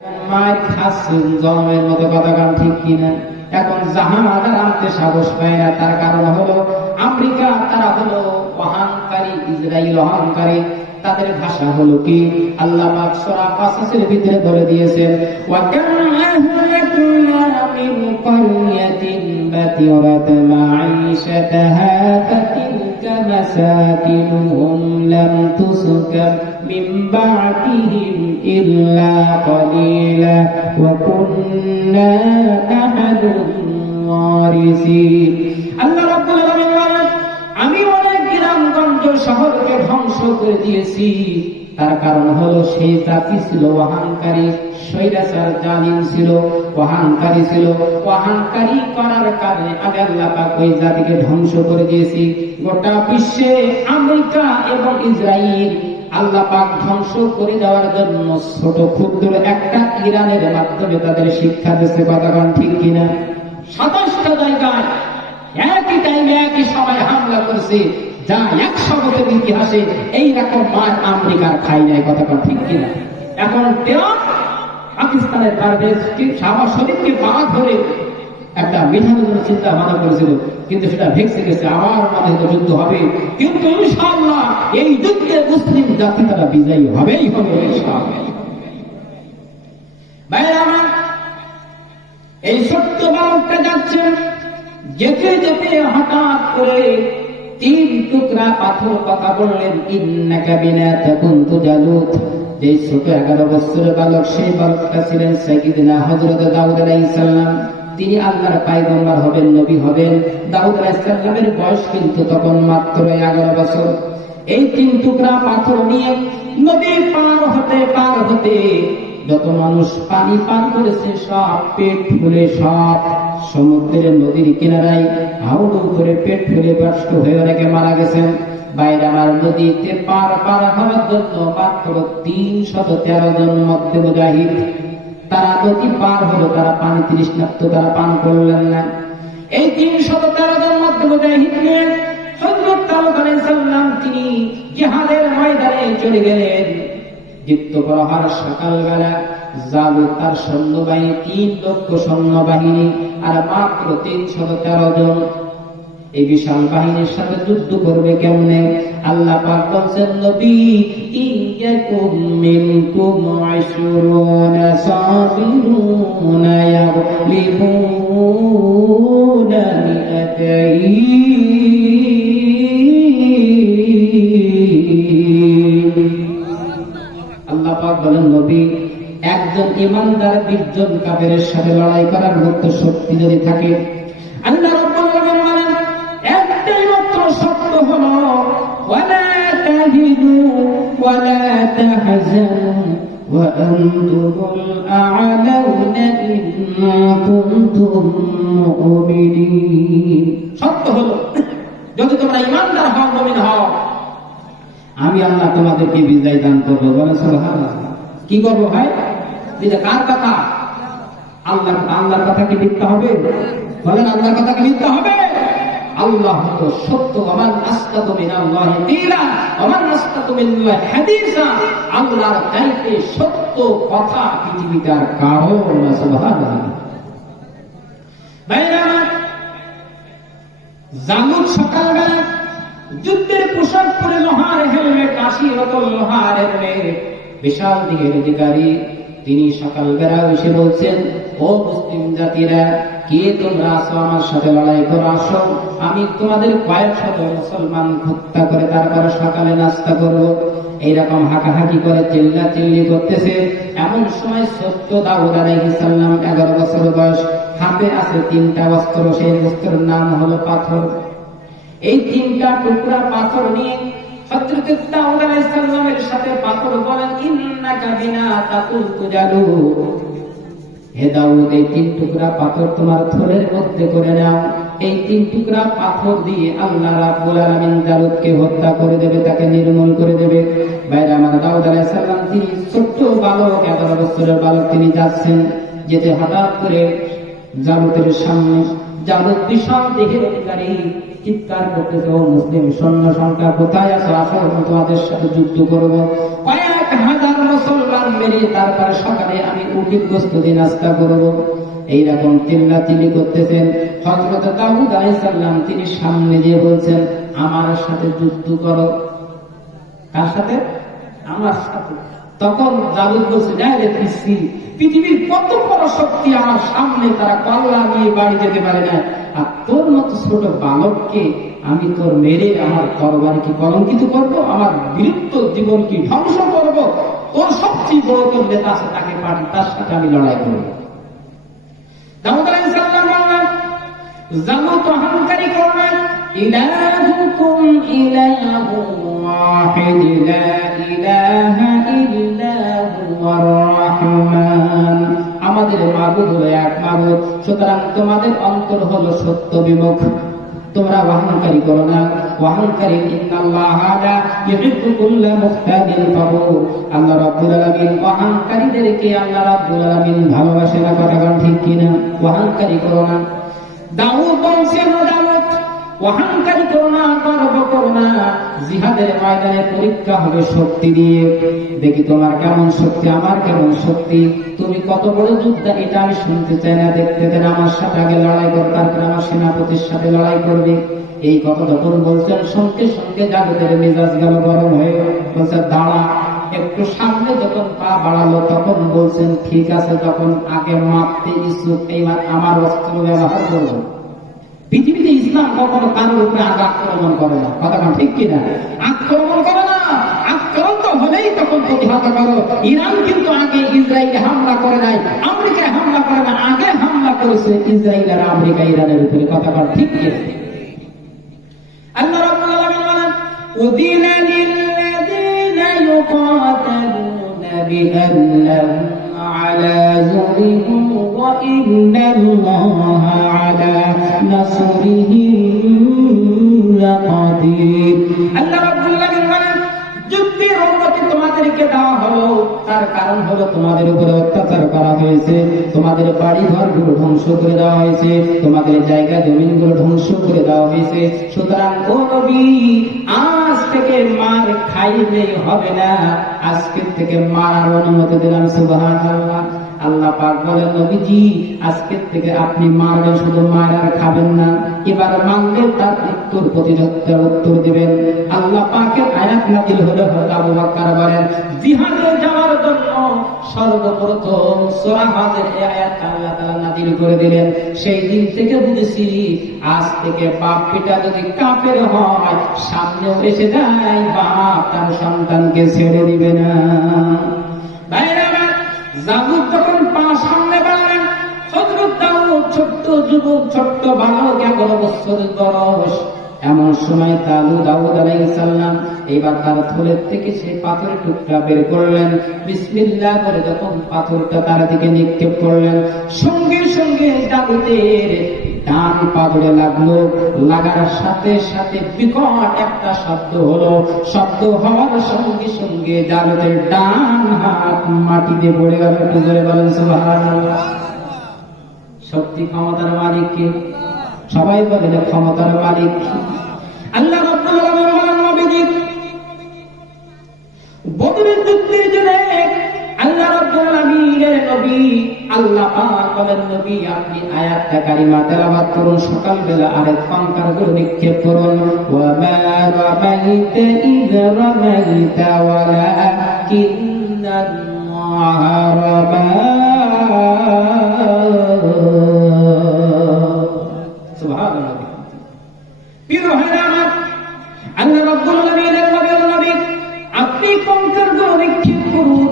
মায়ের খাচ্ছেন জন্মের মতো, কথা কান ঠিক কিনা? এখন জাহাজ আনতে সাহস পায় না, তার কারণ হলো আমেরিকা, তারা হলো অহংকারী, ইসরায়েল অহংকারী। তাদের ভাষা হলো কি? আল্লাহ পাক সূরা কাসাসের ভিতরে বলে দিয়েছেন, ওয়া কাম আহলাকনা মিন ক্বরিয়াতিন বাতিরাত মাঈশাতাহা ফাতিলকা মাসাকিনুহুম লাম তুসকান মিন বা'দিহিম ইল্লা কলিলা ওয়া কুন্না নাহনুল ওয়ারিসিন। আল্লাহ রাব্বুল আলামিন বলেন, আমি অনেক গ্রামগঞ্জ শহরকে ধ্বংস করে দিয়েছি। তার কারণ হলো সেই জাতি ছিল অহংকারী, স্বৈরাচার, জালিম ছিল, অহংকারী ছিল। অহংকারী করার কারণে আমি আল্লাহ পাক ওই জাতিকে ধ্বংস করে দিয়েছি। গোটা বিশ্বে আমেরিকা এবং ইসরায়েল আল্লাহ পাক ধ্বংস করে দেওয়ার জন্য ছোট ক্ষুদ্র একটা ইরানের মাধ্যমে তাদের শিক্ষা দিচ্ছে, কথা কান ঠিক কিনা? 27টা জায়গায় একই টাইমে একই সময় হামলা করছে, যা 100 বছর ইতিহাসে এইরকম মার আমেরিকার খাই নাই, কথা কান ঠিক কিনা? এখন পাকিস্তানের পারভেজকে শাহবাজ শরীফকে পা ধরে একটা মেধানোর জন্য চিন্তা ভাবনা করেছিল, কিন্তু সেটা ভেঙে গেছে। আবার আমাদের যুদ্ধ হবে, কিন্তু ইনশাআল্লাহ এই যুদ্ধে মুসলিম জাতি তারা বিজয়ী হবেই হবে ইনশাআল্লাহ। ভাইরা আমার, এই ছোট্ট বালকটা যাচ্ছে, যেতে যেতে হঠাৎ করে 3 টুকরা পাথর কথা বললেন, ইন্নাকা বিনা তাকুনতু জালুত। যে ছোট 11 বছরের বালক, সেই বালকটা ছিলেন সাইয়্যিদিনা হযরত দাউদ আলাইহিস সালাম। তিনি আল্লাহর পয়গম্বর হবেন, নবী হবেন। দাউদ আলাইহিস সালামের বয়স কিন্তু তখন মাত্র 11 বছর। এই 3 টুকরা পাথর নিয়ে নদী পার হতে যত মানুষ পানি পান করেছে সব পেট ফুলে, সব সমুদ্রের নদীর কিনারায় হাউডু করে পেট ফুলে বাষ্ট হয়ে অনেকে মারা গেছেন। বাইরে আমার নদীতে পার হওয়ার জন্য মাত্র 313 জন মধ্যে মুজাহিদ, তারা নদী পার হলো, তারা পানি তৃষ্ণার্ত, তারা পান করলেন না। এই 313 জন মধ্যে মুজাহিদ নিয়ে হযরত দাউদ আলাইহিস সালাম তিনি জিহাদের ময়দানে চলে গেলেন। দীপ্ত প্রহর সকালবেলা জালুত তার সৈন্যবাহিনী 3 লক্ষ সৈন্যবাহিনী আর মাত্র 313 জন, এই বিশাল বাহিনীর সাথে যুদ্ধ করবে কেমনে? আল্লাহ পাক বলেন, নবী, ইয়াকুম মিনকুম 20 সাবিরুনা ইয়াগলিবুনা মিআতাইন। আল্লাহ পাক বলেন, নবী, একজন ইমানদার 20 জন কাফেরের সাথে লড়াই করার মতো শক্তি যদি থাকে, আল্লাহ রাব্বুল আলামিন বলেন, একটাই মাত্র শর্ত হলো, ওয়ালা তাহিনু ওয়ালা তাহজানু ওয়া আনতুমুল আ'লাউনা ইন কুনতুম মুমিনিন। শর্ত হলো, যদি তোমরা ইমানদার হও, মুমিন হও, আমি আল্লাহ তোমাদেরকে বিজয় দান করবো। বলেন সুবহানাল্লাহ। কি করবো ভাই? বিজয় কার কথা? আল্লাহর কথা কি মিথ্যা হবে? বলেন, আল্লাহর কথা কি মিথ্যা হবে? আল্লাহ হলো সত্য। ওমান আসতাতু মিনাল্লাহি কিলা ওমান আসতাতু মিনাল্লাহি হাদিসা। আল্লাহর চাইতে সত্য কথা পৃথিবীতে আর কারো না। সুবহানাল্লাহ। ভাইরা, জালুত সকালবেলা যুদ্ধের পোশাক পরে, লোহার হেলমেট, 80 রকম লোহার হেলমেট, বিশাল দিকের অধিকারী, তিনি সকালবেলা এসে বলছেন, ও মুসলিম জাতিরা, কে তোমরা আসো আমার সাথে লড়াই করো? আসো, আমি তোমাদের কয়েক শত মুসলমান হত্যা করে তারপরে সকালে নাস্তা করবো। এইরকম হাঁকাহাঁকি করে চিল্লাচিল্লি করতেছে। এমন সময় ছোট্ট দাউদ আলাইহিস সালাম, 11 বছর বয়স, হাতে আছে 3টা অস্ত্র। সেই অস্ত্রের নাম হলো পাথর। এই 3টা টুকরা পাথর নিয়ে হযরত দাউদ আলাইহিস সালামের সাথে পাথর বলেন, ইন্নাকা বিনা তাকুনতু জালুত। হে দাউদ, এই 3 টুকরা পাথর তোমার থলের মধ্যে করে নাও। এই 3 টুকরা পাথর দিয়ে আল্লাহ রাব্বুল আলামিন জালুতকে হত্যা করে দেবে, তাকে নির্মূল করে দেবে। ভাইরা আমার, দাউদ আলাইহিস সালাম তিনি ছোট্ট বালক, 11 বছরের বালক, তিনি যাচ্ছেন, যেতে হঠাৎ করে জালুতের সামনে, জালুত বিশাল দেহের অধিকারী, চিৎকার করতেছে, ও মুসলিম সৈন্য সংখ্যা কোথায় আছো? আসো, তোমাদের সাথে যুদ্ধ করবো। কয়েক হাজার মুসলমান মেরে তারপরে সকালে আমি উটির গোস্ত দিয়ে নাস্তা করবো। এইরকম চিল্লাচিল্লি করতেছেন। হযরত দাউদ আলাইহিস সালাম তিনি সামনে দিয়ে বলছেন, আমার সাথে যুদ্ধ করো। কার সাথে? আমার সাথে। তখন দাউদ বলছে, যাই রে পিসি, পৃথিবীর কত বড় শক্তি আমার সামনে, তারা কল্লা নিয়ে বাড়ি যেতে পারে না, আর তোর মতো ছোট বালককে আমি তোর মেরে আমার তরবারি কি কলঙ্কিত করবো, আমার বিলুপ্ত জীবন কি ধ্বংস করব? তোর সবচেয়ে বড় তোর নেতা আছে, তাকে পাঠি, তার সাথে আমি লড়াই করব। দাউদ আলাইহিস সালাম বললেন, জালুত অহংকারী করবেন, ইলাহুকুম ইলাহুন ওয়াহিদ লা ইলাহা ইল্লা হুয়ার রহমান। আমাদের মাবুদ হলো এক মাবুদ, সুতরাং তোমাদের অন্তর হলো সত্য বিমুখ। তোমরা অহংকারী করো না। অহংকারী ইন্নাল্লাহা লা ইউহিব্বু কুল্লা মুখতালিন ফাখুর। আল্লাহ রাব্বুল আলামিন অহংকারীদেরকে আল্লাহ রাব্বুল আলামিন ভালোবাসে না। কথা কোন ঠিক কিনা? অহংকারী করো না। দাউদ বংশের দাউদ, অহংকারী করো না, গর্ব করো না। জিহাদের ময়দানে পরীক্ষা হবে শক্তি দিয়ে। দেখি তোমার কেমন শক্তি, আমার কেমন শক্তি, তুমি কত বড় যোদ্ধা, এটা আমি শুনতে চাই না, দেখতে দেন। আমার সাথে আগে লড়াই কর, তারপরে আমার সেনাপতির সাথে লড়াই করবে। এই কথা যখন বলছেন, সঙ্গে সঙ্গে জাদুদের মেজাজ গেল গরম হয়ে। বলছে দাঁড়া। একটু সামনে যখন পা বাড়ালো তখন বলছেন, ঠিক আছে, তখন আগে মারতে ইচ্ছুক, এইবার আমার অস্ত্র ব্যবহার করবো। পৃথিবীতে ইসলাম কখনো কারোর উপরে আক্রমণ করে না। কথা ঠিক কিনা? আক্রমণ করে না। আক্রান্ত হলেই তখন প্রতিহত করো। ইরান কিন্তু আগে ইসরায়েলে হামলা করে নাই, আমেরিকায় হামলা করে না, আগে হামলা করেছে ইসরায়েল আর আমেরিকা ইরানের উপরে। কথা ঠিক কিনা? আল্লাহ রাব্বুল আলামিন বলেন, উদিনা লিল্লাযীনা ইউকাতালুনা বিআন্নাহুম আলা যুলমিহিম ওয়া ইন্নাল্লাহা আলা নাসরিহিম লাকাদির। আল্লাহ রাব্বুল আলামিন বলেন, যুদ্ধের অনুমতি তোমাদেরকে দেওয়া হলো, তার কারণ হলো তোমাদের উপরে অত্যাচার করা হয়েছে, তোমাদের বাড়ি ঘরগুলো ধ্বংস করে দেওয়া হয়েছে, তোমাদের জায়গা জমিনগুলো ধ্বংস করে দেওয়া হয়েছে। সুতরাং ও নবী, আজ থেকে মার খাইলে হবে না, আজকের থেকে মারার অনুমতি দিলাম। সুবহানাল্লাহ। আল্লাহ পাক বলেন, নবীজি আজকের থেকে আপনি মারবেন, শুধু মার আর খাবেন না। এবার মানলে তার উত্তর প্রতিযোগিতার উত্তর দিবেন। আল্লাহ পাকের আয়াত নাযিল হলো, আবু বকর বলেন, জিহাদে যাওয়ার জন্য সর্বপ্রথম সূরা হজের এই আয়াত আল্লাহ তাআলা নাযিল করে দিলেন। সেই দিন থেকে বুঝেছি, আজ থেকে বাপ পিতা যদি কাফের হয়, সামনেও এসে যায়, বাপ তার সন্তানকে ছেড়ে দিবে না। ভাইরা আমার, জাবুত যখন পা সামনে বাড়ালেন, হযরত দাউদ ছোট্ট যুবক, ছোট্ট বালক, 11 বছরের বয়স। এমন সময় দাউদ আলাইহিস সালাম এবার তার থলের থেকে সেই পাথরের টুকরা বের করলেন। বিসমিল্লাহ বলে যখন পাথরটা তার দিকে নিক্ষেপ করলেন, সঙ্গে সঙ্গে দাউদের ডান পাথরে লাগলো। লাগার সাথে সাথে বিকট একটা শব্দ হলো। শব্দ হওয়ার সঙ্গে সঙ্গে দাউদের ডান হাত মাটিতে পড়ে গেল। জোরে বলেন সুবহানাল্লাহ। শক্তি ক্ষমতার মালিক কে? সবাই বলে ক্ষমতার মালিক আল্লাহ রাব্বুল আলামিন। বলেন নবীজি, বদরের যুদ্ধের জন্য আল্লাহ রাব্বুল আলামিনের নবী আল্লাহ পাক বলেন, নবী আপনি আয়াতটা কারিমা তেলাওয়াত করুন, সকালবেলা আরে খনকারগুলো নিক্ষেপ করুন। ওয়া মা রামাইতা ইয রামাইতা ওয়ালাকিন্নাল্লাহা রামা। সুবহানাল্লাহ। প্রিয় ভাইরা আমার, আল্লাহ রাব্বুল আলামিনের নবী, আপনি খনকারগুলো নিক্ষেপ করুন।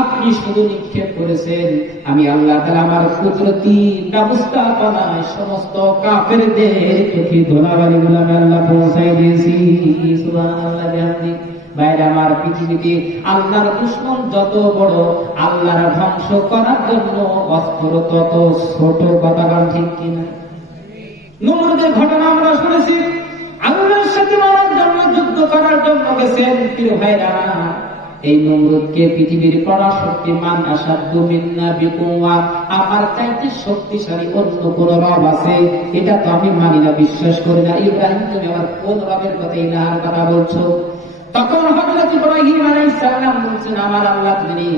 আপনি শুধু নিক্ষেপ করেছেন, আমি আল্লাহ তাআলা আমার কুদরতি ব্যবস্থাপনায় সমস্ত কাফেরদের চোখে ধুলাবালিগুলো আমি আল্লাহ পৌঁছাই দিয়েছি। সুবহানাল্লাহ। বিহামদি। বাইরে আমার, পৃথিবীতে আল্লাহর দুশমন যত বড়, আল্লাহর ধ্বংস করার জন্য অস্ত্র তত ছোট। কথা ঠিক কিনা? নমরুদের ঘটনা আমরা শুনেছি, আল্লাহর সাথে লড়ার জন্য, যুদ্ধ করার জন্য গেছেন। প্রিয় ভাইরা, এই নমরুদকে পৃথিবীর পরাশক্তিমান আসাদু মিন্না বিকুওয়া, আমার চাইতে শক্তিশালী অন্য কোন রব আছে এটা তো আমি মানি না, বিশ্বাস করি না। ইব্রাহিম, তুমি আমার কোন রবের কথা, ইলাহার কথা বলছো? তখন হযরত ইব্রাহিম আলাইহিস সালাম বলছেন, আমার আল্লাহ তিনি